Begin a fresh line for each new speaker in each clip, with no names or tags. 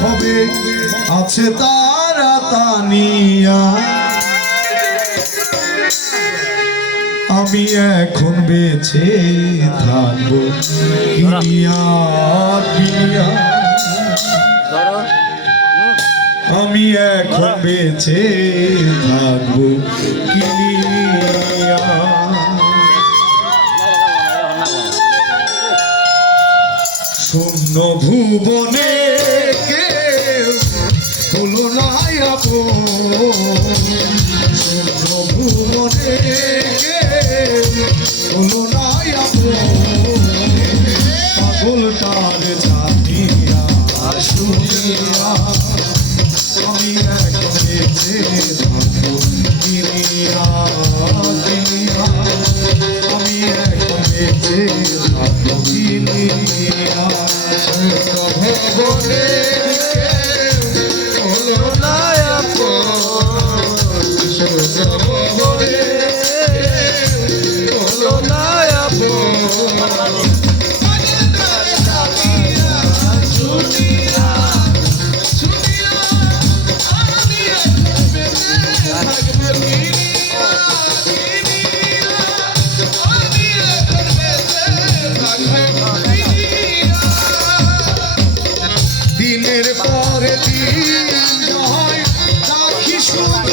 হবে আছে তারা তানিয়া আমি এখন বেছে থাকব আমি এখন বেছে থাকব শূন্য ভুবনে প্রভু মনে হলো নাই পাগলটার জানিয়া শুনিয়া আমি একদিনে থাকো কিনিয়া কিনিয়া আমি একদিনে থাকো কিনিয়া সে কবে বলে পরে দিন হয় রাখি শুধু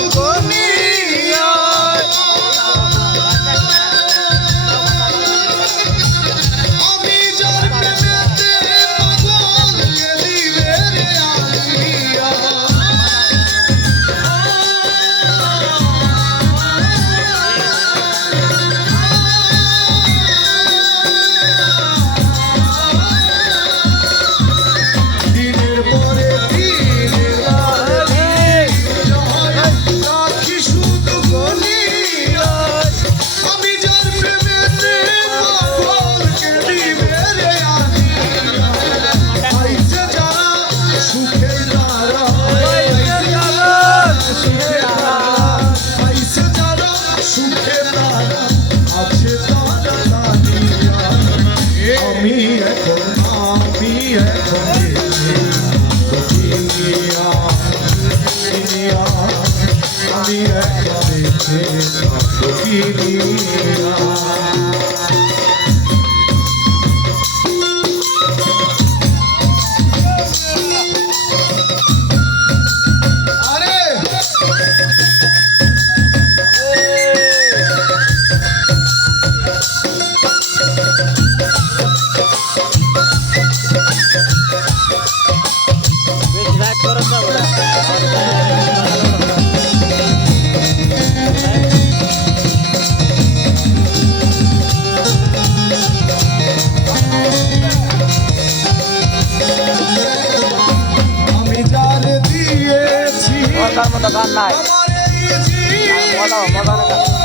সখী
দিয়া মতো গান নাই। মজা
মজা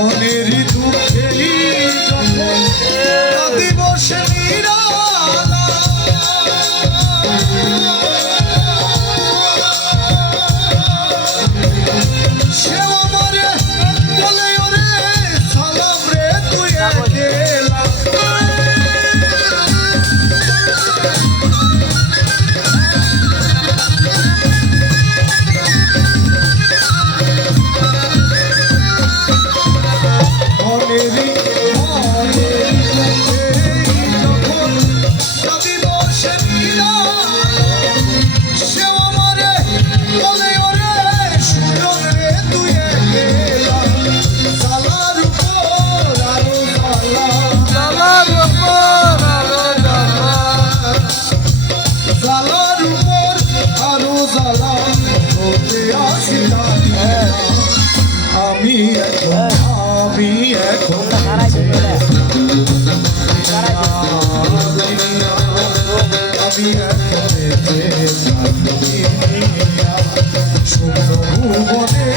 মনের দুঃখে কাঁদিব সে নিরা সালাম তোকে আসিলাম আমি এখন আমি এখন আমি এখন শুভ ভুবনে